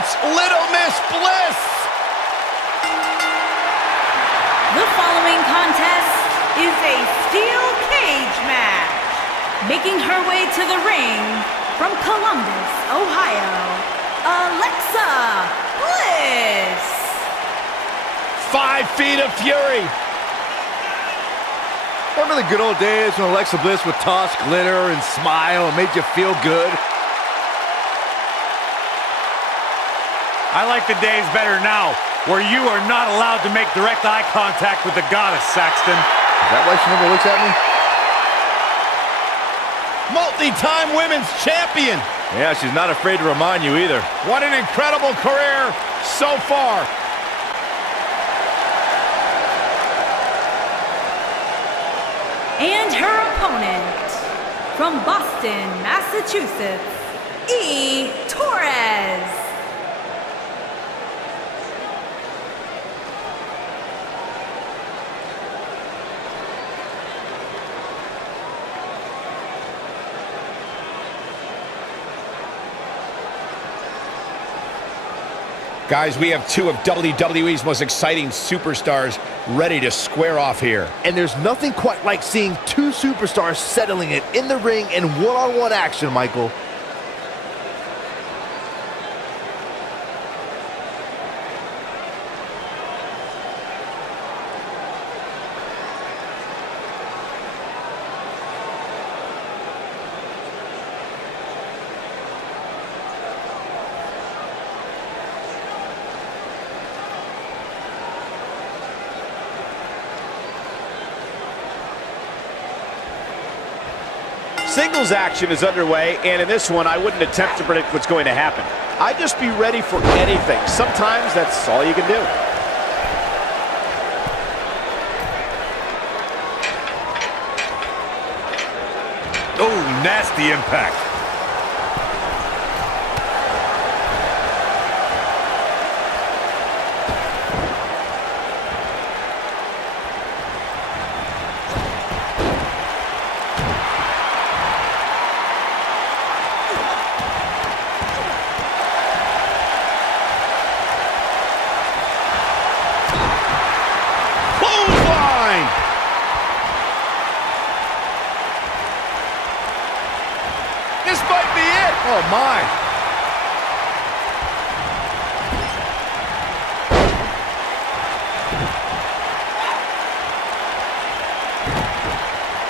It's Little Miss Bliss! The following contest is a steel cage match. Making her way to the ring from Columbus, Ohio, Alexa Bliss. 5 feet of fury. Remember the good old days when Alexa Bliss would toss glitter and smile and made you feel good? I like the days better now, where you are not allowed to make direct eye contact with the goddess, Saxton. Is that why she never looks at me? Multi-time women's champion. Yeah, she's not afraid to remind you either. What an incredible career so far. And her opponent, from Boston, Massachusetts, Torres. Guys, we have two of WWE's most exciting superstars ready to square off here. And there's nothing quite like seeing two superstars settling it in the ring in one-on-one action, Michael. Singles action is underway, and in this one, I wouldn't attempt to predict what's going to happen. I'd just be ready for anything. Sometimes that's all you can do. Oh, nasty impact. This might be it. Oh, my.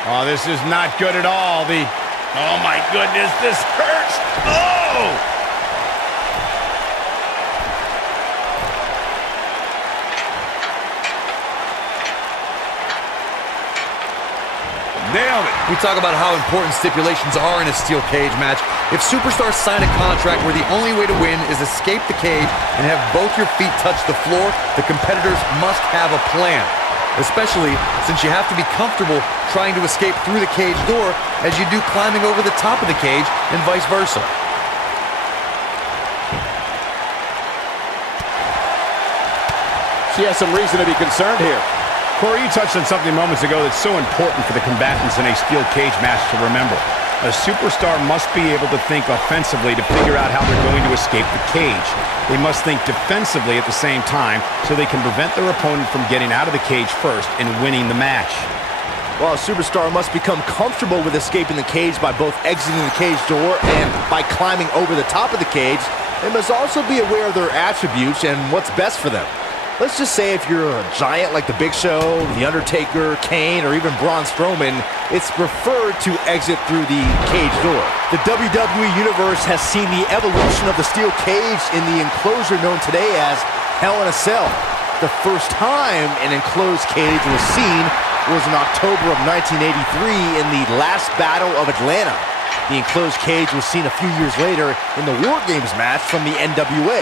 Oh, this is not good at all. Oh my goodness, this hurts. Oh! Nailed it. We talk about how important stipulations are in a steel cage match. If superstars sign a contract where the only way to win is escape the cage and have both your feet touch the floor, the competitors must have a plan. Especially since you have to be comfortable trying to escape through the cage door as you do climbing over the top of the cage and vice versa. She has some reason to be concerned here. Corey, you touched on something moments ago that's so important for the combatants in a steel cage match to remember. A superstar must be able to think offensively to figure out how they're going to escape the cage. They must think defensively at the same time so they can prevent their opponent from getting out of the cage first and winning the match. Well, a superstar must become comfortable with escaping the cage by both exiting the cage door and by climbing over the top of the cage. They must also be aware of their attributes and what's best for them. Let's just say if you're a giant like The Big Show, The Undertaker, Kane, or even Braun Strowman, it's preferred to exit through the cage door. The WWE Universe has seen the evolution of the steel cage in the enclosure known today as Hell in a Cell. The first time an enclosed cage was seen was in October of 1983 in the last Battle of Atlanta. The enclosed cage was seen a few years later in the War Games match from the NWA.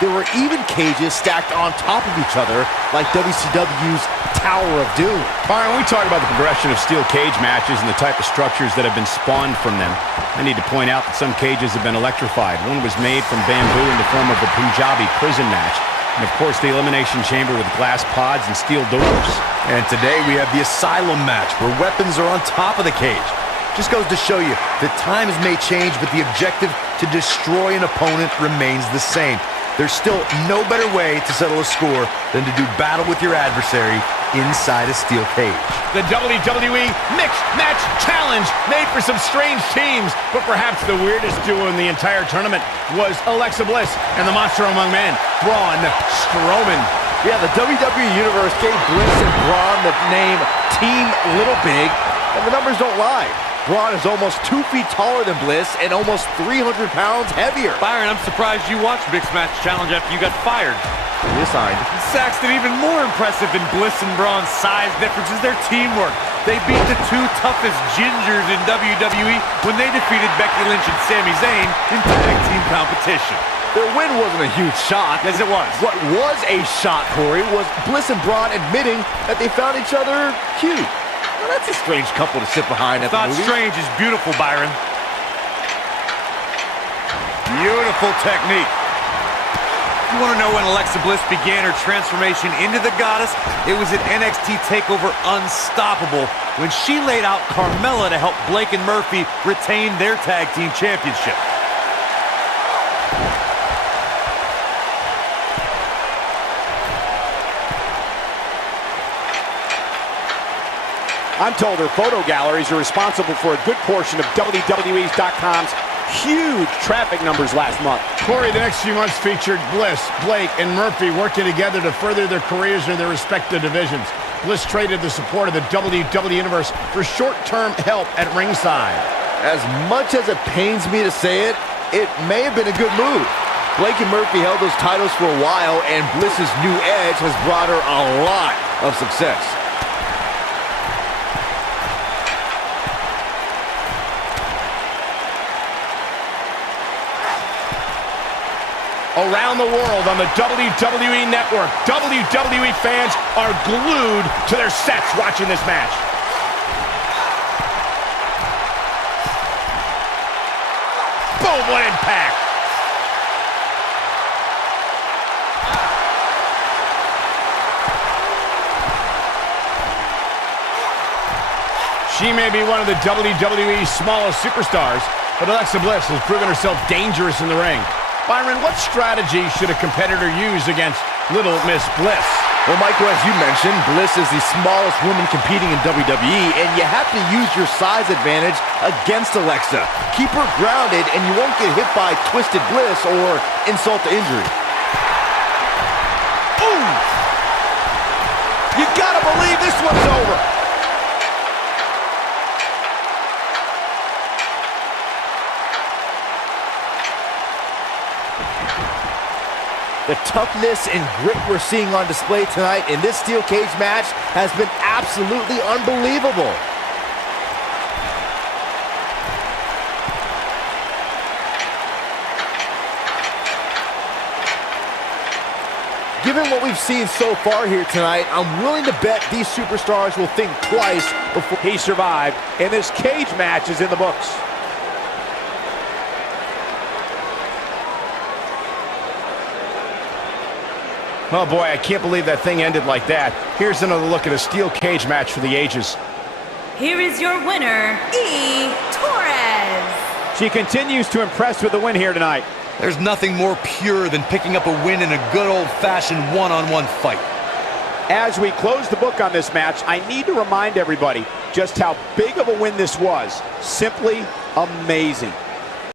There were even cages stacked on top of each other, like WCW's Tower of Doom. Byron, we talk about the progression of steel cage matches and the type of structures that have been spawned from them. I need to point out that some cages have been electrified. One was made from bamboo in the form of a Punjabi prison match. And of course, the Elimination Chamber with glass pods and steel doors. And today we have the Asylum match, where weapons are on top of the cage. Just goes to show you that times may change, but the objective to destroy an opponent remains the same. There's still no better way to settle a score than to do battle with your adversary inside a steel cage. The WWE Mixed Match Challenge made for some strange teams, but perhaps the weirdest duo in the entire tournament was Alexa Bliss and the monster among men, Braun Strowman. Yeah, the WWE Universe gave Bliss and Braun the name Team Little Big, and the numbers don't lie. Braun is almost 2 feet taller than Bliss and almost 300 pounds heavier. Byron, I'm surprised you watched Mixed Match Challenge after you got fired. Reassigned. Saxton, even more impressive than Bliss and Braun's size difference is their teamwork. They beat the 2 toughest gingers in WWE when they defeated Becky Lynch and Sami Zayn in tag team competition. Their win wasn't a huge shock. Yes, it was. What was a shock, Corey, was Bliss and Braun admitting that they found each other cute. Well, that's a strange couple to sit behind at the Thought movies. strange is beautiful, Byron. Beautiful technique. You want to know when Alexa Bliss began her transformation into the goddess? It was at NXT TakeOver Unstoppable when she laid out Carmella to help Blake and Murphy retain their tag team championship. I'm told her photo galleries are responsible for a good portion of WWE's.com's huge traffic numbers last month. Corey, the next few months featured Bliss, Blake, and Murphy working together to further their careers in their respective divisions. Bliss traded the support of the WWE Universe for short-term help at ringside. As much as it pains me to say it, it may have been a good move. Blake and Murphy held those titles for a while, and Bliss's new edge has brought her a lot of success. Around the world on the WWE Network, WWE fans are glued to their sets watching this match. Boom, what impact! She may be one of the WWE's smallest superstars, but Alexa Bliss has proven herself dangerous in the ring. Byron, what strategy should a competitor use against Little Miss Bliss? Well, Michael, as you mentioned, Bliss is the smallest woman competing in WWE, and you have to use your size advantage against Alexa. Keep her grounded, and you won't get hit by Twisted Bliss or insult to injury. Ooh! You gotta believe this one's over. The toughness and grit we're seeing on display tonight in this steel cage match has been absolutely unbelievable. Given what we've seen so far here tonight, I'm willing to bet these superstars will think twice before He survived, and this cage match is in the books. Oh boy, I can't believe that thing ended like that. Here's another look at a steel cage match for the ages. Here is your winner, Torres. She continues to impress with the win here tonight. There's nothing more pure than picking up a win in a good old-fashioned one-on-one fight. As we close the book on this match, I need to remind everybody just how big of a win this was. Simply amazing.